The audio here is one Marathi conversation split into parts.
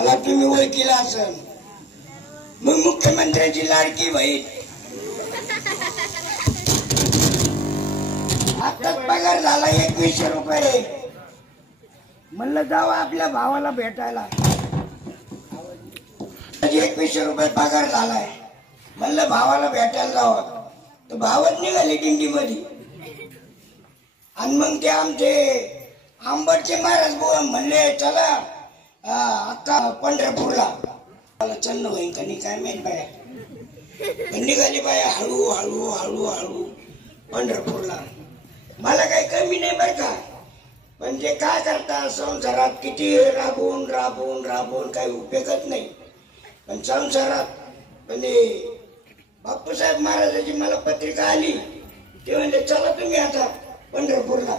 मला तुम्ही ओळखीला असेल मग मुख्यमंत्र्याची लाडकी बहीण आताच पगार झाला 2100 रुपये. म्हणलं जाऊ आपल्या भावाला भेटायला. 2100 रुपये पगार झालाय. म्हणलं भावाला भेटायला जावं तर भावच निघाले दिंडी मध्ये. आणि मग ते आमचे आंबटचे महाराज म्हणले चला आता पंढरपूरला. मला चन्न होईन का नाही काय माहित बाया. निघाली बाया हळू हळू हळू हळू पंढरपूरला. मला काही कमी नाही बर का. म्हणजे काय करता संसारात किती राबून राबून राबून काही उपयोगच नाही. पण संसारात म्हणजे बापूसाहेब महाराजांची मला पत्रिका आली. ते म्हणले चला तुम्ही आता पंढरपूरला.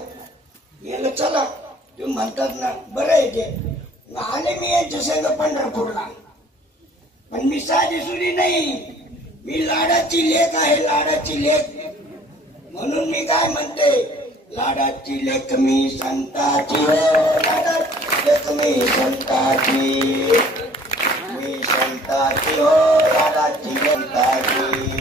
याला चला तुम्ही म्हणतात ना बरं आहे ते. आले मी यांच्या संग पंढरपूरला. पण मी साधी सुधी नाही. मी लाडाची लेक आहे. लाडाची लेक. म्हणून मी काय म्हणते लाडाची लेक मी संताची. लाडाची लेक मी संताची. मी संताची हो लाडाची संताची.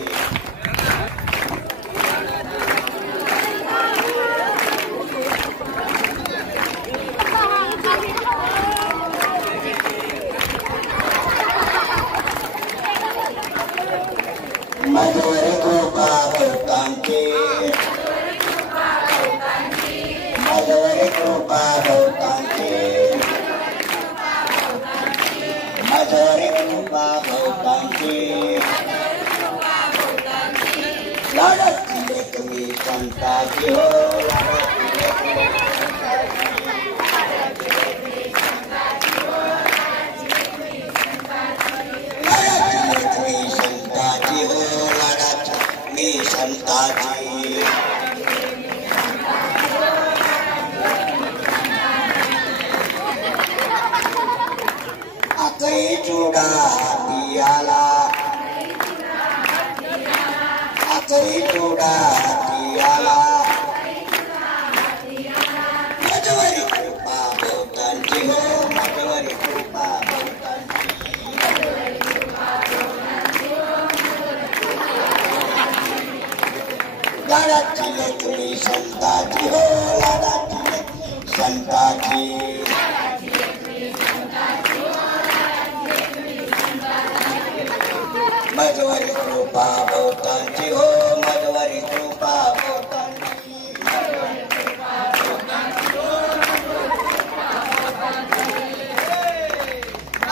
माझवर कृपा भक्तांची. माझवर कृपा भक्तांची. माझवर कृपा भक्तांची. लाडाची लेक मी संताची हो लाडाची लेक मी संताची हो लाडाची मी संताची. अकई चुडा पियाला. अकई चुडा पियाला. माझवरी कृपा भक्तांची हो माझवरी कृपा भक्तांची. लाडाची लेक मी संताची हो लाडाची लेक संताची. माझवरी कृपा भक्तांची हो माझवरी कृपा भक्तांची.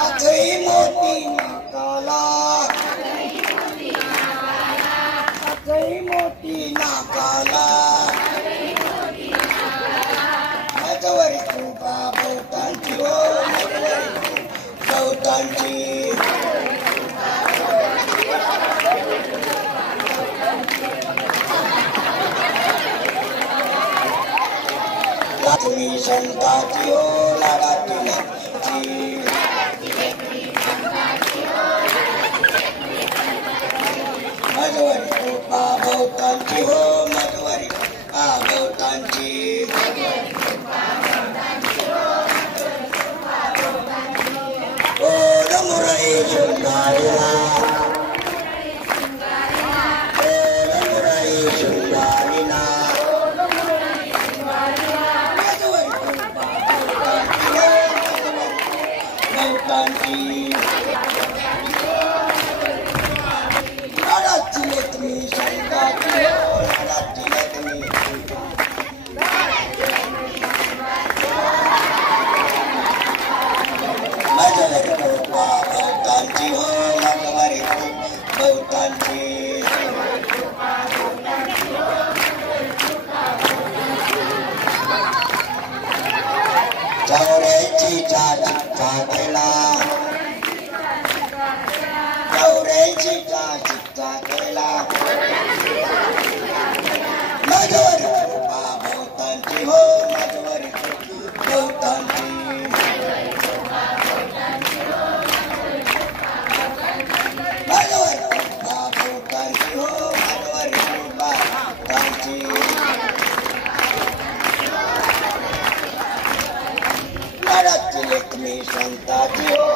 अकई मोती नाकाला. अकई मोती नाकाला. माझवरी कृपा भक्तांची हो माझवरी भक्तांची. तुम्ही संताची हो लाडाची लेकची. माझवरी कृपा भक्तांची हो माझवरी कृपा भक्तांची. ओढ मुरळी शृंगारीला. ओढ मुरळी शृंगारीला. लाडाची लेक मी संताची हो लाडाची लेक मी. माझवरी कृपा भक्तांची हो माझवरी कृपा भक्तांची. चौऱ्याची चिठ्ठा केला. चौऱ्याची चिठ्ठा केला. माझवरी कृपा भक्तांची हो माझवरी कृपा भक्तांची. माझवरी कृपा भक्तांची हो माझवरी कृपा भक्तांची. लाडाची लेक मी संताची हो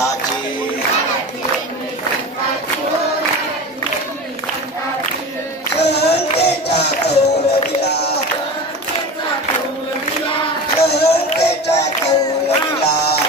संताची सहनतेचा कौल दिला सहनतेचा कौल दिला